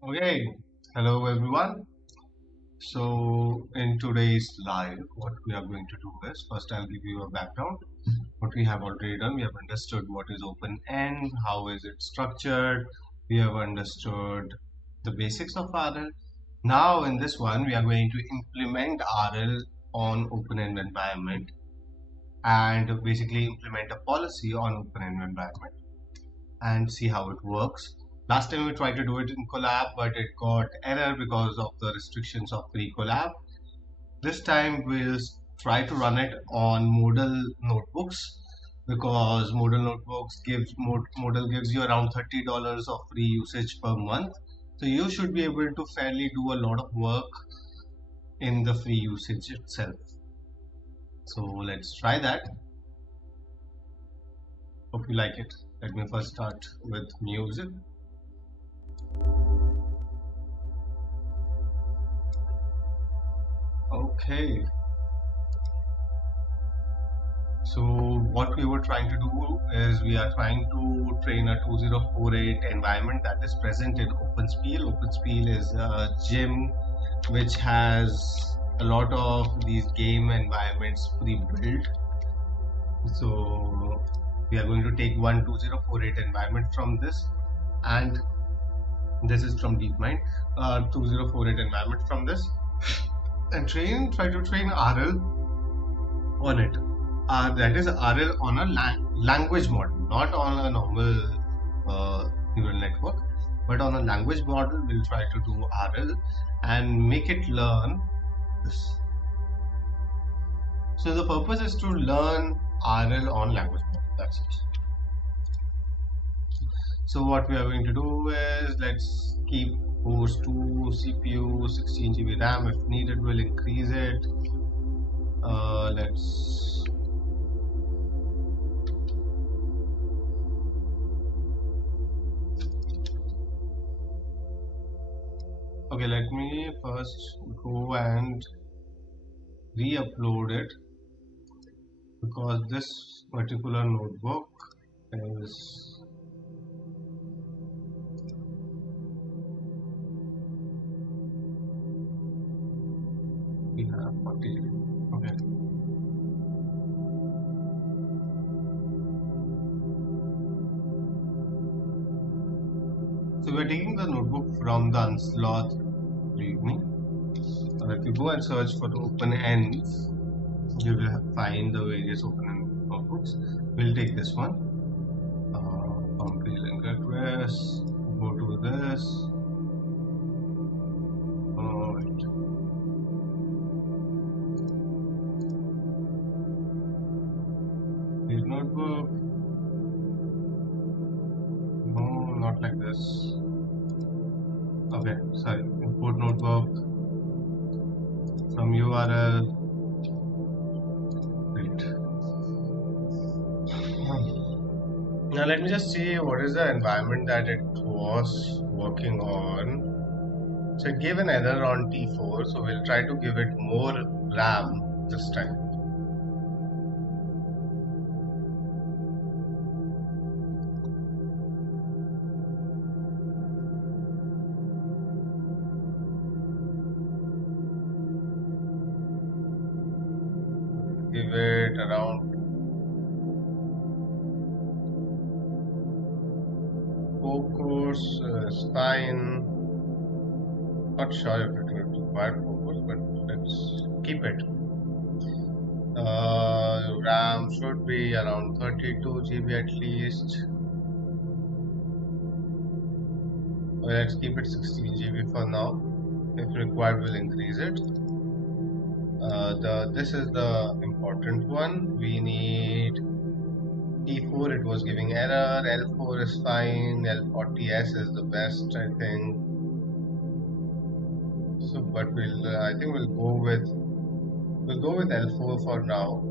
Okay, hello everyone. So, in today's live, what we are going to do is first I'll give you a background. What we have already done, we have understood what is openenv, how is it structured, we have understood the basics of RL. Now, in this one, we are going to implement RL on openenv environment and basically implement a policy on openenv environment and see how it works. Last time we tried to do it in collab, but it got error because of the restrictions of free collab. This time we'll try to run it on modal notebooks because modal notebooks gives modal gives you around $30 of free usage per month. So you should be able to fairly do a lot of work in the free usage itself. So let's try that. Hope you like it. Let me first start with music. Okay, so what we were trying to do is we are trying to train a 2048 environment that is present in OpenSpiel. OpenSpiel is a gym which has a lot of these game environments pre-built. So we are going to take one 2048 environment from this, and this is from DeepMind, 2048 environment from this, and try to train RL on it. That is RL on a language model, not on a normal neural network, but on a language model. We'll try to do RL and make it learn this. So the purpose is to learn RL on language model. That's it. So what we are going to do is let's keep host 2 CPU 16 GB RAM. If needed, we'll increase it. Let's Okay, let me first go and re-upload it because this particular notebook is we have 40 GB. Okay. So we're taking the notebook from the unsloth readme. If you go and search for the openenv, you will find the various openenv notebooks. We'll take this one. Complete link request. Go to this. Right. This notebook. No, not like this. Okay, sorry. Import notebook from URL. Wait. Now let me just see what is the environment that it was working on. So it gave an error on T4, so we'll try to give it more RAM this time. Give it around 4 cores, is fine. Not sure if it will require 4 cores, but let's keep it. RAM should be around 32 GB at least. Well, let's keep it 16 GB for now. If required, we'll increase it. This is the important one. We need T4. It was giving error. L4 is fine. L40S is the best, I think. So, but I think we'll go with L4 for now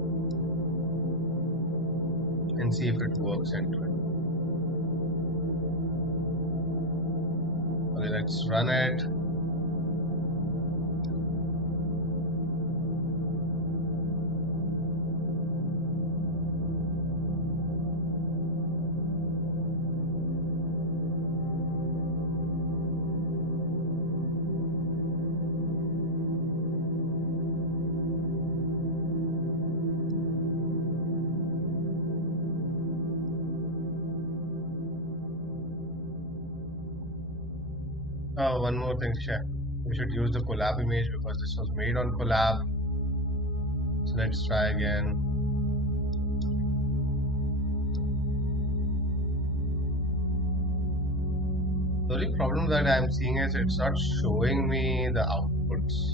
and see if it works into it. Okay, let's run it. one more thing, Shaq. We should use the collab image because this was made on collab. So let's try again. The only problem that I'm seeing is it's not showing me the outputs.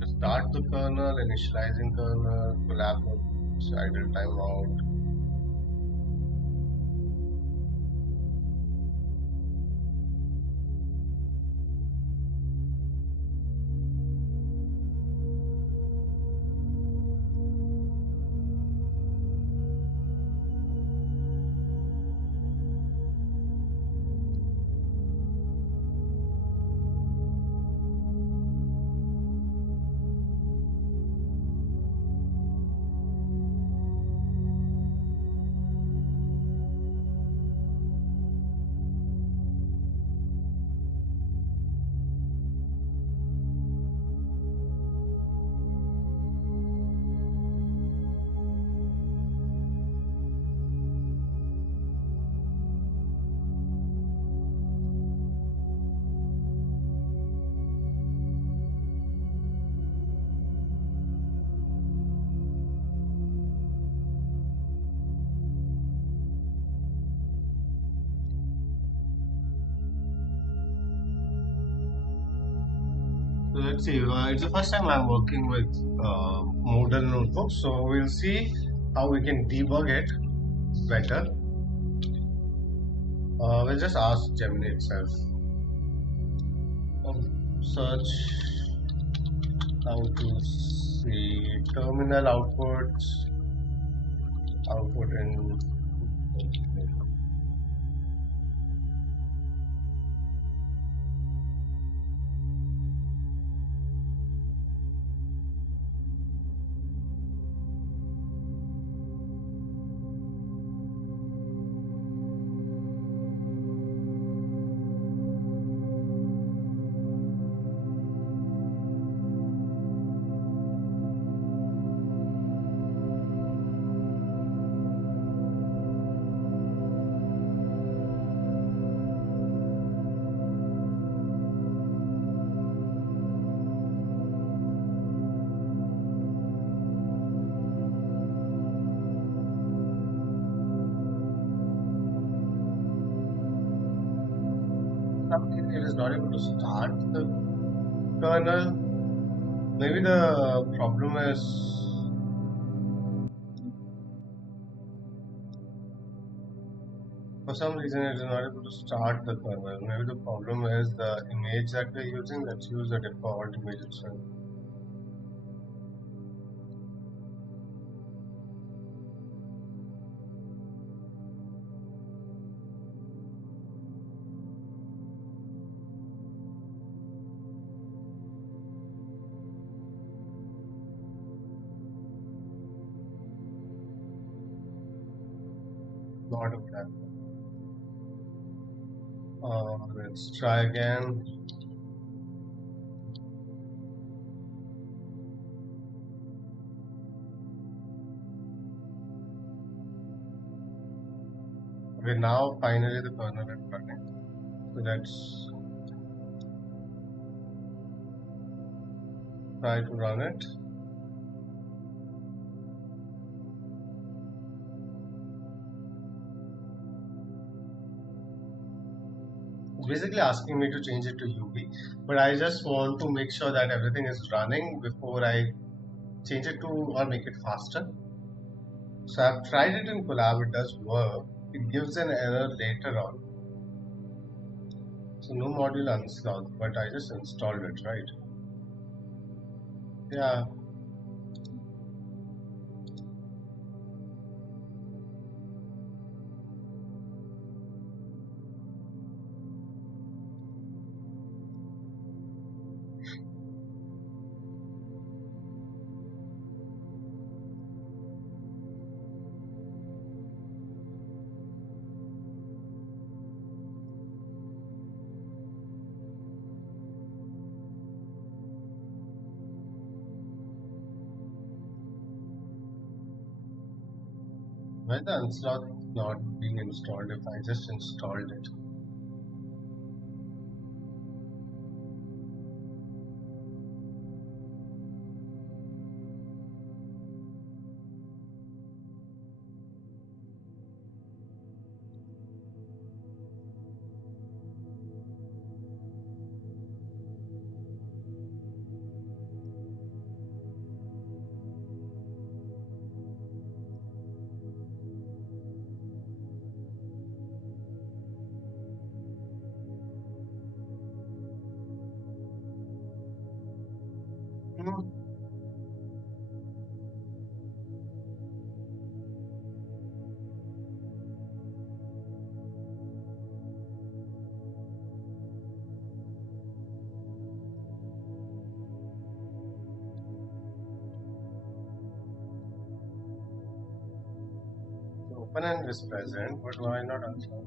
To start the kernel, initializing kernel, collab mode, idle timeout. So let's see. It's the first time I'm working with modal notebooks, so we'll see how we can debug it better. We'll just ask Gemini itself. Search how to see terminal outputs, output in. It is not able to start the kernel. Maybe the problem is for some reason it is not able to start the kernel. Maybe the problem is the image that we're using. Let's use the default image itself. Not able to happen. Let's try again. Okay, now finally the kernel is running. So let's try to run it. It's basically asking me to change it to UV, but I just want to make sure that everything is running before I change it to or make it faster. So I've tried it in Collab, it does work. It gives an error later on. So no module uninstalled, but I just installed it, right? Yeah. Why the unslot not being installed if I just installed it? Hmm. So openenv is present, but why not unslot?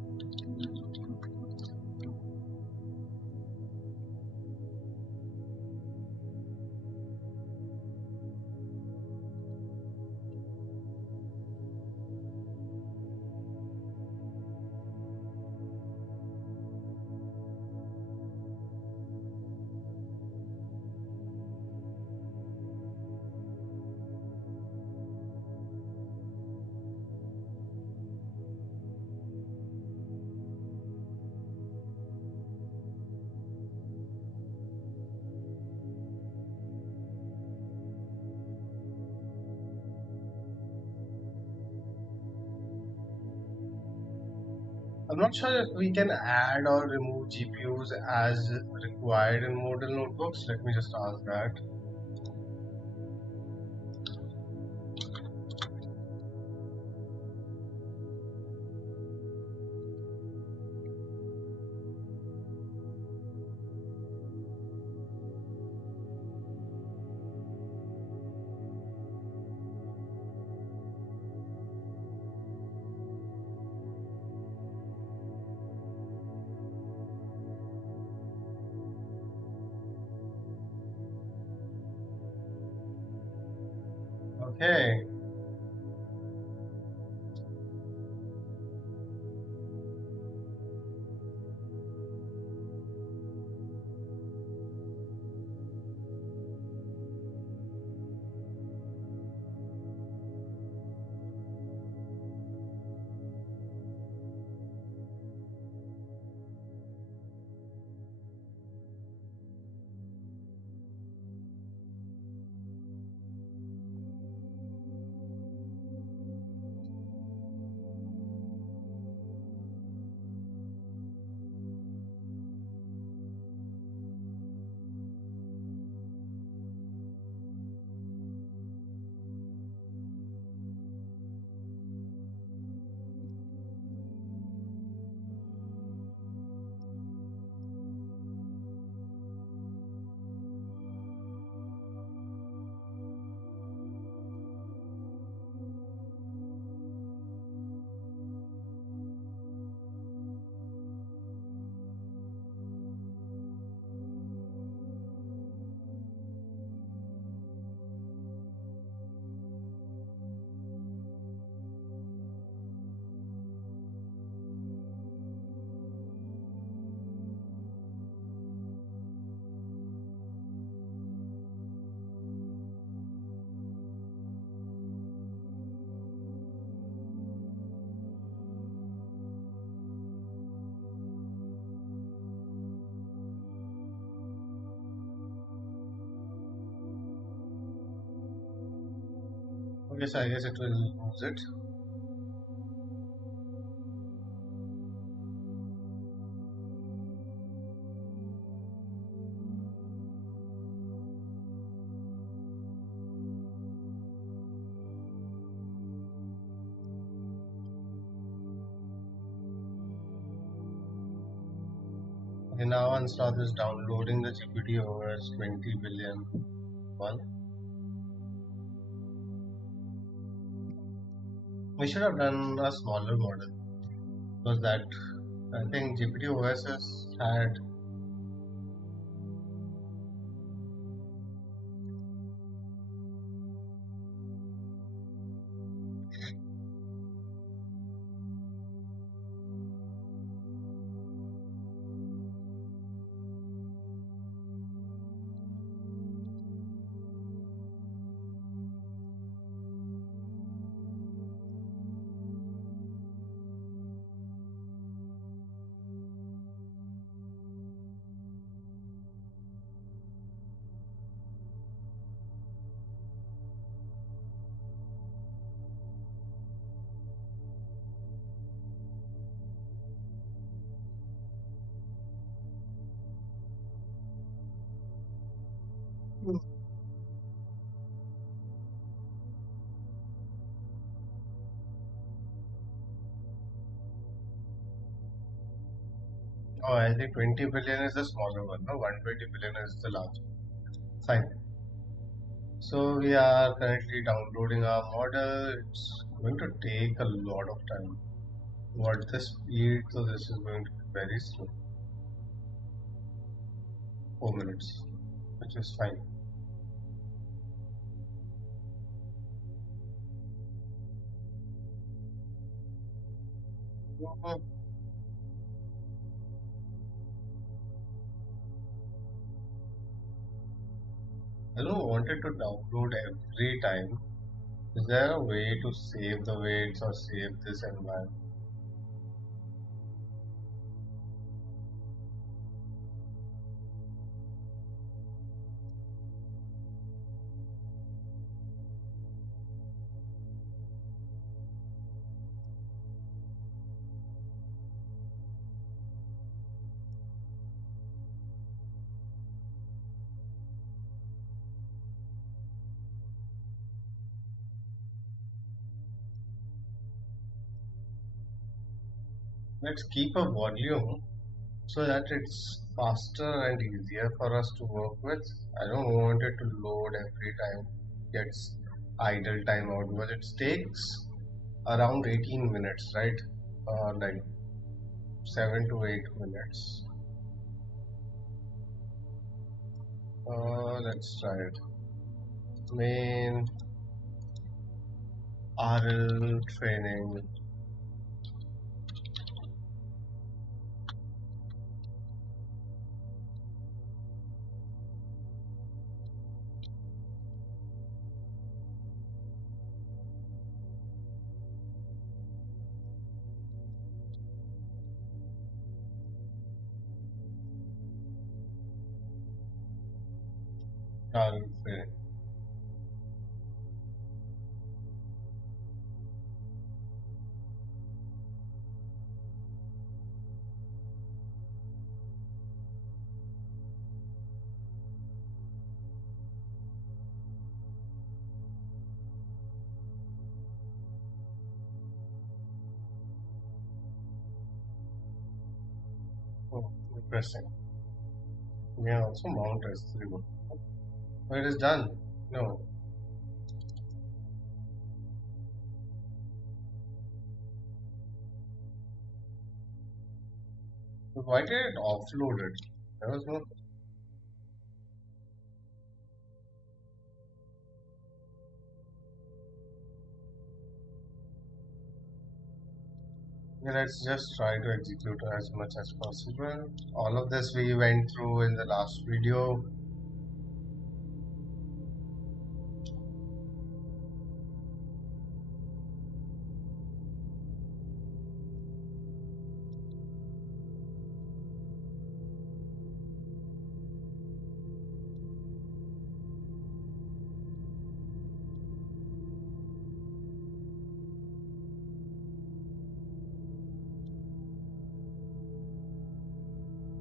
I'm not sure if we can add or remove GPUs as required in model notebooks. Let me just ask that. Okay. Okay, so I guess it will use it. Okay, now Unstop is downloading the GPT OS 20 billion one. We should have done a smaller model because that I think GPT OS has had Oh, I think 20 billion is the smaller one, no? 120 billion is the large. Fine. So we are currently downloading our model. It's going to take a lot of time. What the speed? So this is going to be very slow. 4 minutes, which is fine. Mhm. I don't want it to download every time. Is there a way to save the weights or save this environment? Let's keep a volume so that it's faster and easier for us to work with. I don't want it to load every time it gets idle timeout because it takes around 18 minutes, right? Like 7 to 8 minutes. Let's try it. Main RL training. RL training. Oh, interesting. We can also mount S3. Oh, it is done. No. But why did it offload it? There was no. Yeah, let's just try to execute as much as possible. All of this we went through in the last video.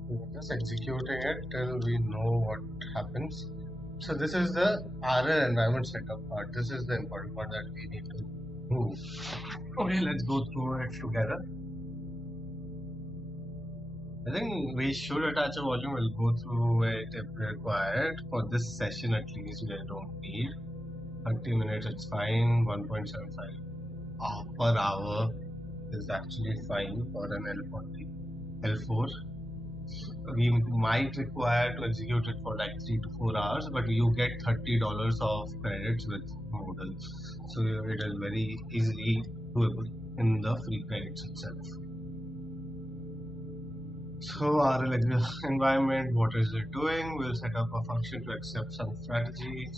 We're just executing it till we know what happens. So this is the RL environment setup part. This is the important part that we need to do. Okay, let's go through it together. I think we should attach a volume. We'll go through it if required. For this session at least, we don't need 30 minutes. It's fine. 1.75 per hour is actually fine for an L40, L4. We might require to execute it for like 3 to 4 hours, but you get $30 of credits with Moodle. So it is very easily doable in the free credits itself. So our environment, what is it doing? We'll set up a function to accept some strategy.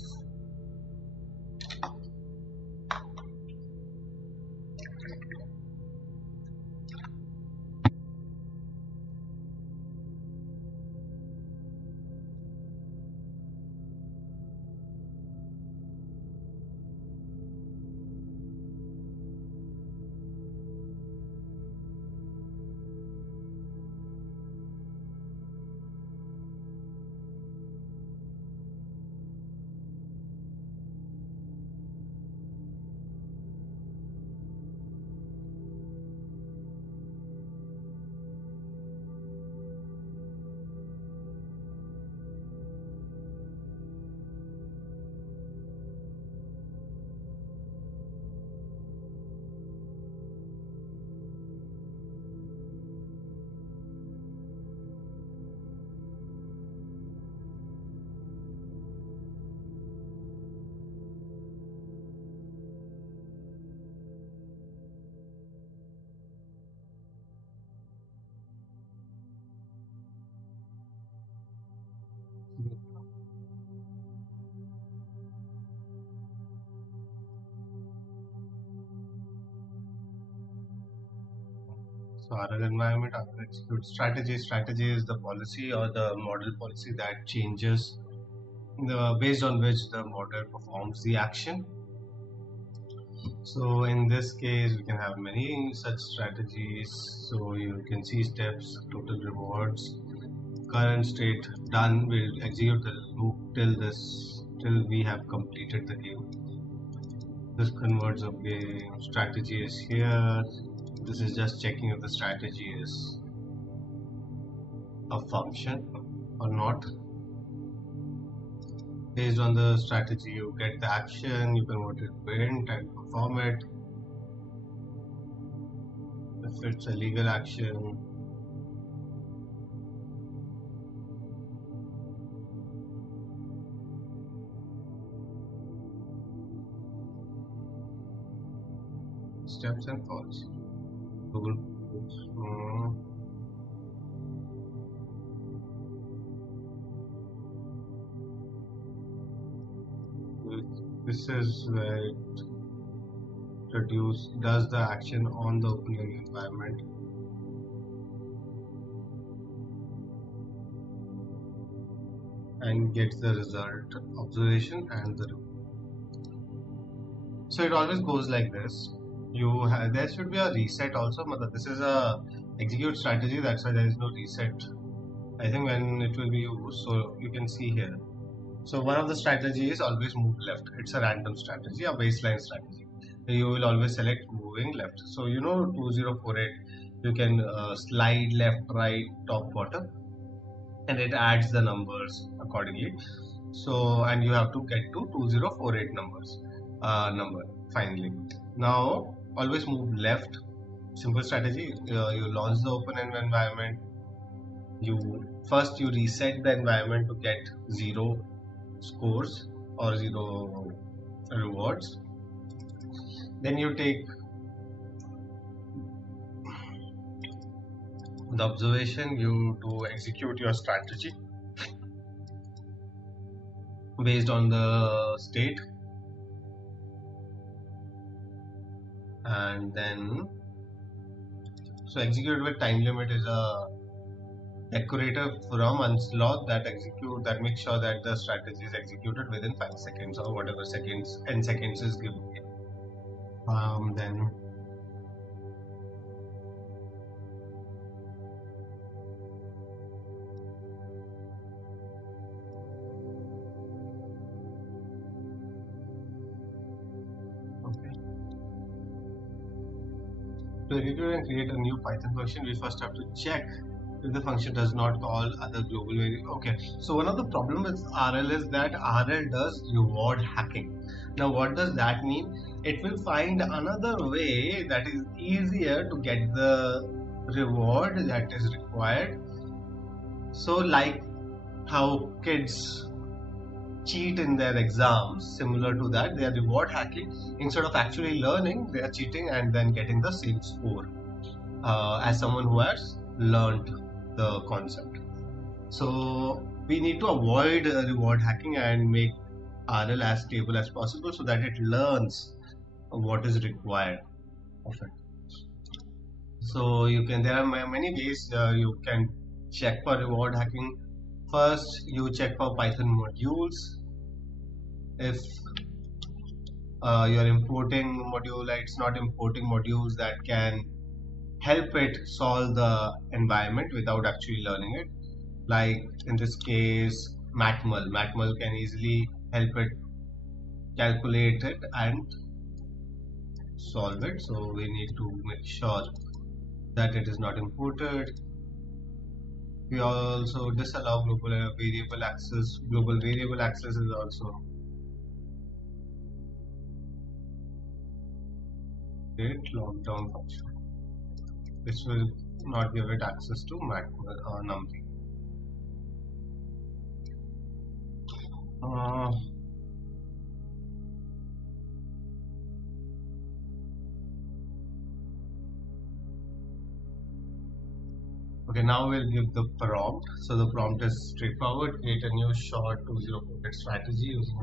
So RL environment, RL execute strategy. Strategy is the policy or the model policy that changes based on which the model performs the action. So in this case, we can have many such strategies. So you can see steps, total rewards, current state done. We'll execute the loop till we have completed the game. This converts a game. Strategy is here. This is just checking if the strategy is a function or not. Based on the strategy, you get the action, you convert it to int and perform it. If it's a legal action, steps and calls. This is where it does the action on the openenv environment. And gets the result, observation and the reward. So it always goes like this. There should be a reset also. This is a execute strategy, that's why there is no reset. I think when it will be used, so you can see here. So one of the strategies is always move left. It's a random strategy, a baseline strategy. You will always select moving left. So 2048, you can slide left, right, top, bottom, and it adds the numbers accordingly. So and you have to get to 2048 number finally. Now always move left. Simple strategy. You launch the openenv environment. First you reset the environment to get 0 scores or 0 rewards. Then you take the observation, you do execute your strategy based on the state, and then so execute with time limit is a decorator from unslot that makes sure that the strategy is executed within 5 seconds or whatever seconds, n seconds is given. Then to execute and create a new Python function, we first have to check if the function does not call other global variable. Okay, so one of the problem with RL is that RL does reward hacking. Now what does that mean? It will find another way that is easier to get the reward that is required. So like how kids cheat in their exams, similar to that, they are reward hacking. Instead of actually learning, they are cheating and then getting the same score as someone who has learned the concept. So we need to avoid reward hacking and make RL as stable as possible so that it learns what is required of it. So there are many ways you can check for reward hacking. First, you check for Python modules. If you are importing module, it's not importing modules that can help it solve the environment without actually learning it. Like in this case, matmul. Matmul can easily help it calculate it and solve it. So we need to make sure that it is not imported. We also disallow global variable access. Global variable access is also lockdown function. This will not give it access to numpy. Okay, now we'll give the prompt. So the prompt is straightforward. Create a new short 2048 strategy using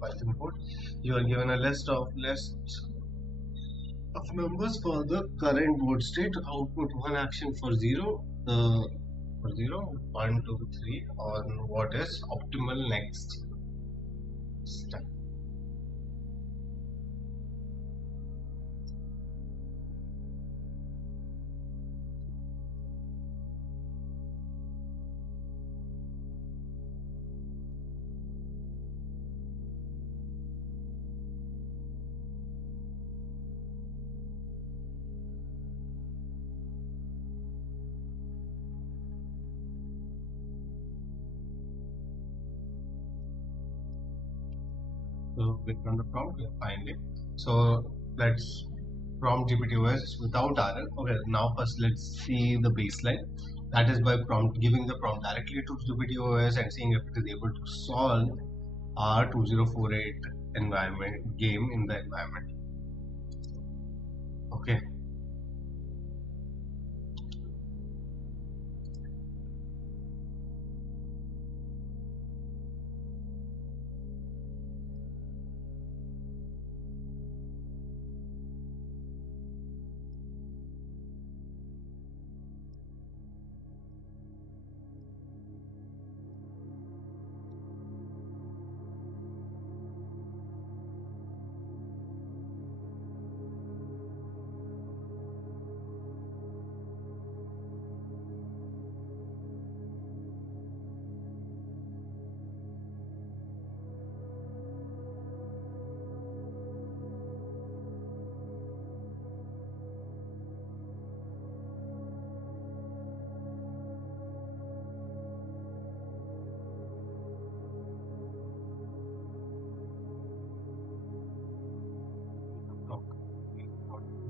Python code. You are given a list of numbers for the current board state. Output one action for zero, for zero, 1, 2, 3 on what is optimal next step. So click on the prompt, we'll find it. So let's prompt GPTOS without RL. Okay, now first let's see the baseline. That is by prompt giving the prompt directly to GPTOS and seeing if it is able to solve our 2048 environment game in the environment. Okay.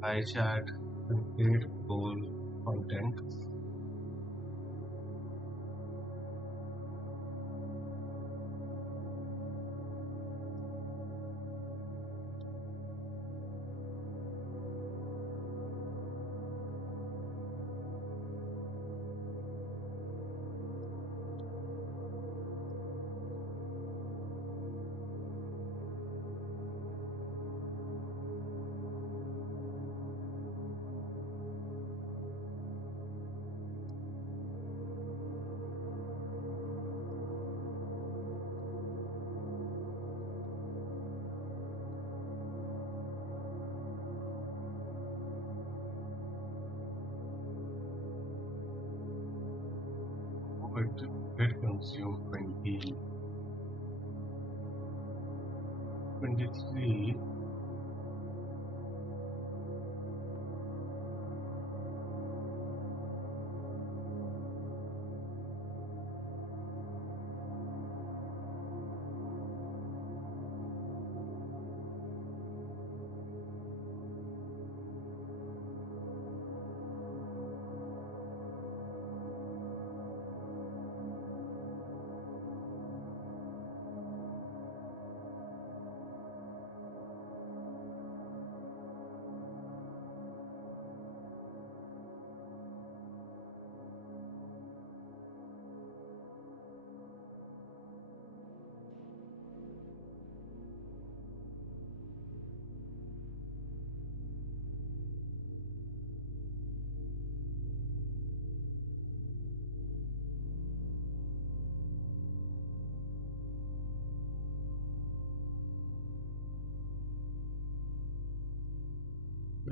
Hi chat, create goal content. It consume 23.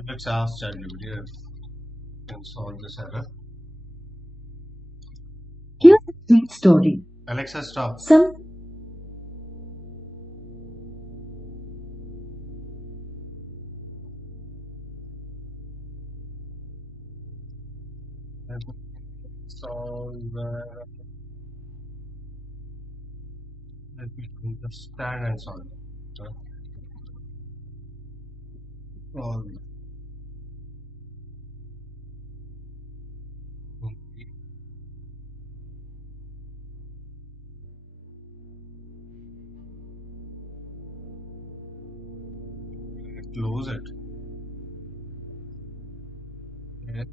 Let's ask ChatGPT if it can solve this error. Here's a sweet story. Alexa, stop. Some Let me solve. Let me understand and solve. Solve. Close it. Yeah.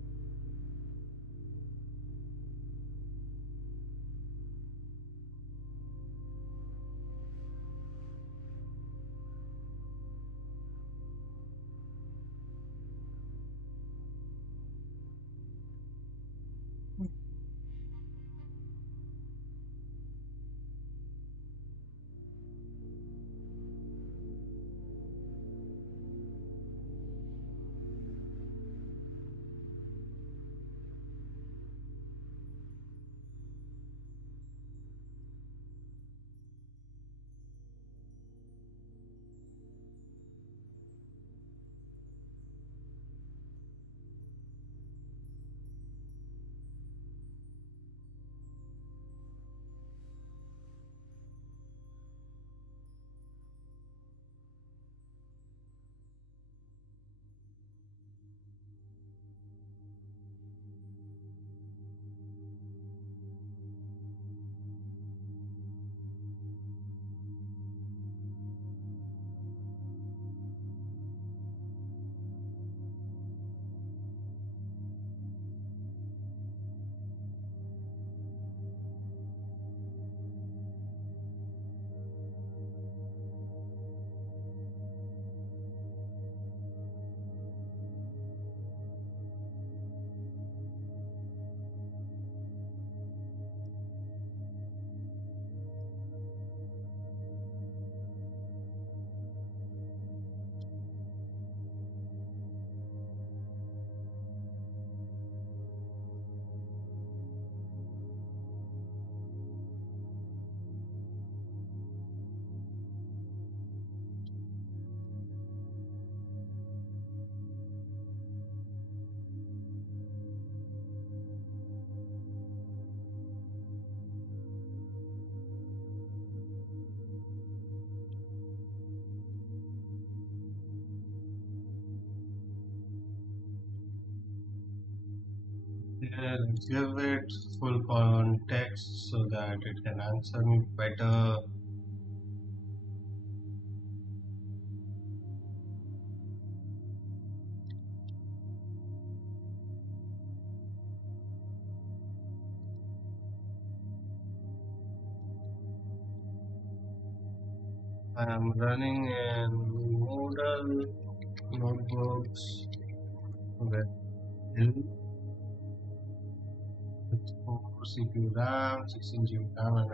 Yeah, let's give it full context so that it can answer me better. I am running in Moodle notebooks with L, with 4 CPU RAM, 16 GB RAM, and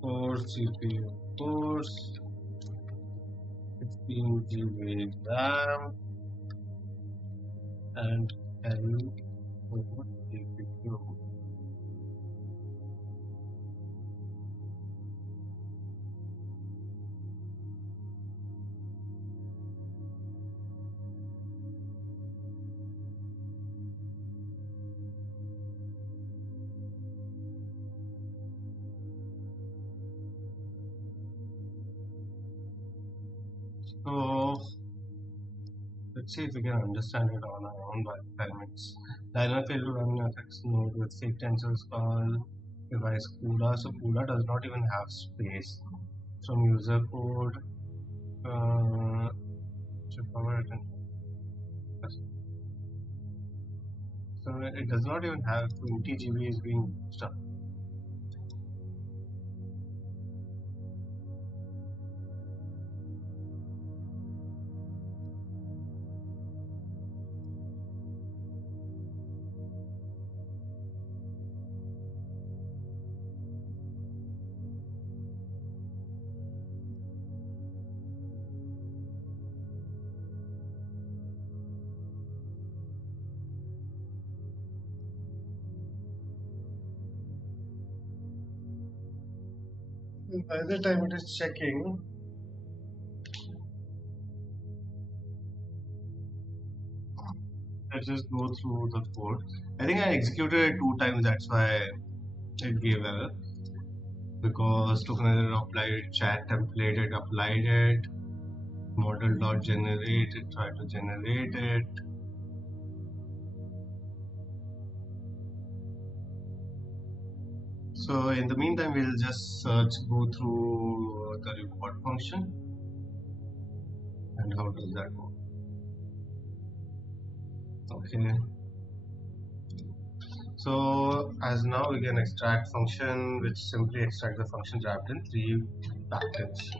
4 CPU cores, 15 GB RAM, and L over CPU. So let's see if we can understand it on our own by the time it's dynamic failure to run an FX node with fake tensors called device CUDA. So CUDA does not even have space from user code to power it. So it does not even have 20 GB is being used up. By the time it is checking, let's just go through the code. I think I executed it 2 times, that's why it gave error. Because tokenizer applied chat template, it applied it, model dot generate, it tried to generate it. So in the meantime, we'll just go through the reward function and how does that work. Okay. So as now we can extract function which simply extract the function wrapped in 3 packets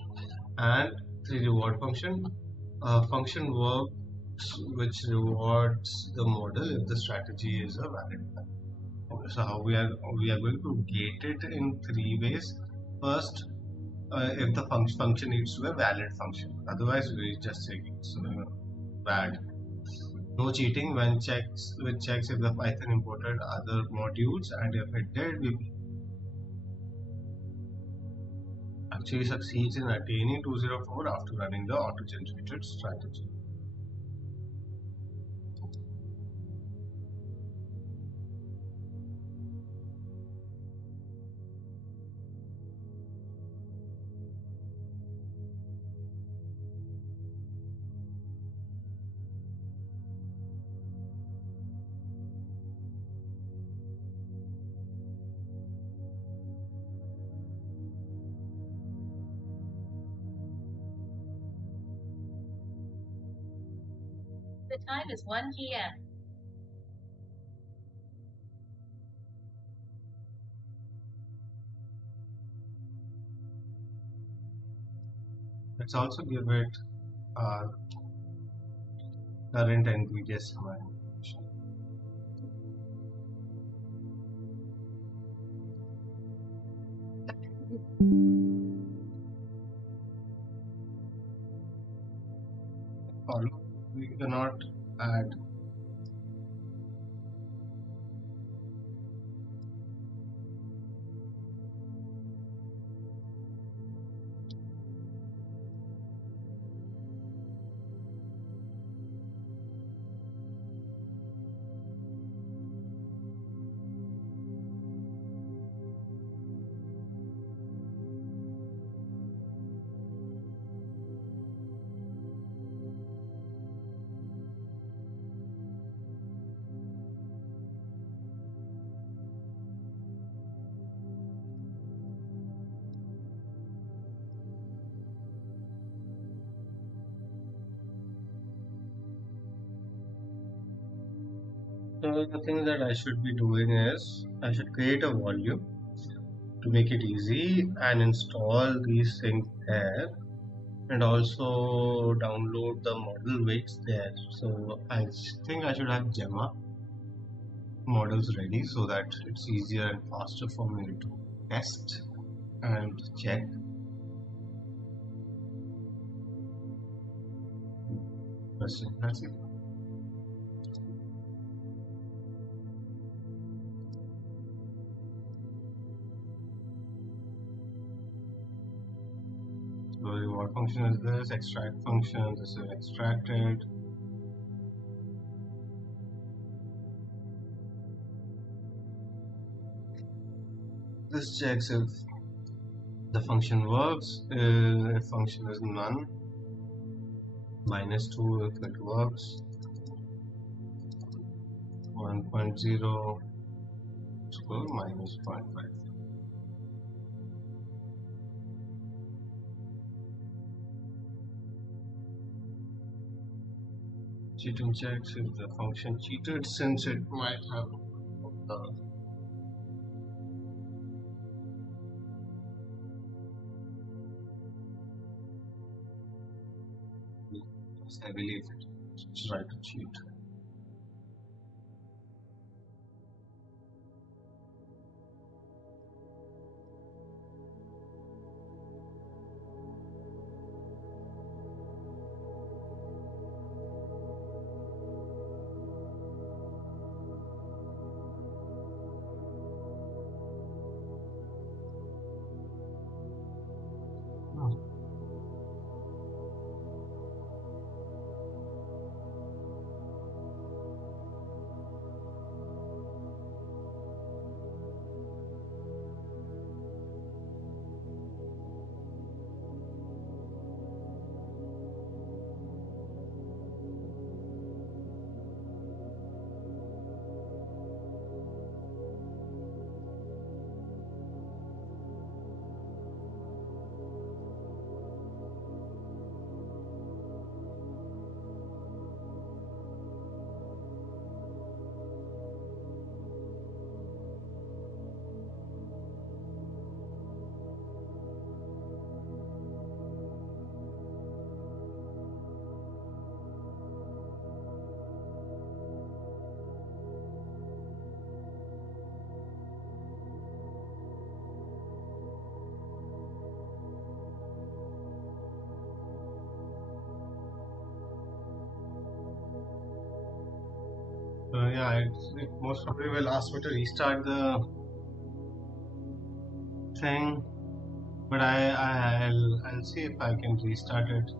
and 3 reward function. Function works which rewards the model if the strategy is a valid one. Okay, so how we are going to gate it in 3 ways. First, if the function needs to be a valid function, otherwise we just say it's bad. No cheating when checks which checks if the Python imported other modules, and if it did, we actually succeeds in attaining 204 after running the auto-generated strategy. The time is 1 p.m. Let's also give it our current NVIDIA semi. Follow. We cannot add. So the thing that I should be doing is I should create a volume to make it easy and install these things there, and also download the model weights there. So I think I should have Gemma models ready so that it's easier and faster for me to test and check. That's it. So what function is this? Extract function. This is extracted. This checks if the function works. If function is none, -2 if it works. 1.0 score -0.5. Cheating checks if the function cheated, since it might have heavily if it's try to cheat. Yeah, it most probably will ask me to restart the thing, but I'll see if I can restart it.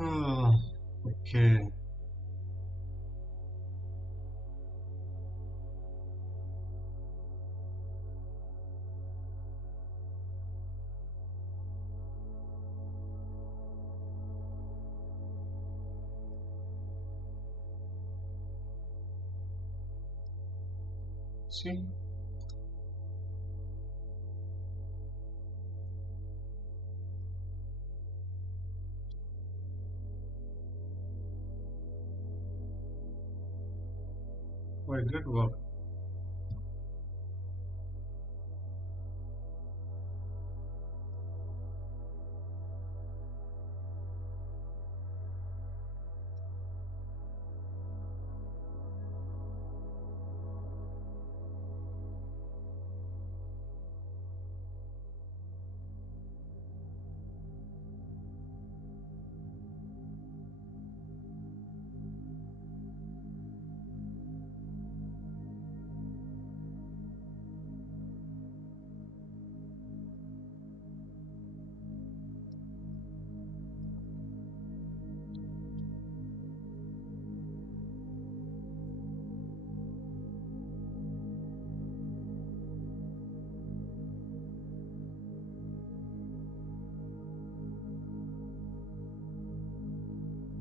Oh, okay. See, oh, it did work.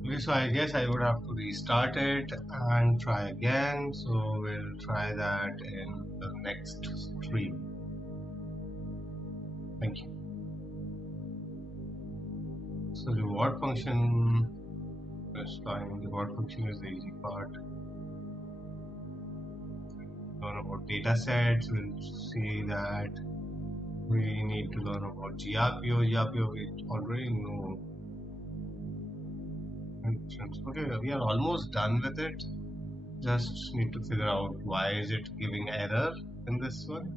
Okay, so I guess I would have to restart it and try again. So we'll try that in the next stream. Thank you. So reward function is fine. Reward function is the easy part. Learn about data sets. We'll see that we need to learn about GRPO. GRPO we already know. Okay, we are almost done with it. Just need to figure out why is it giving error in this one.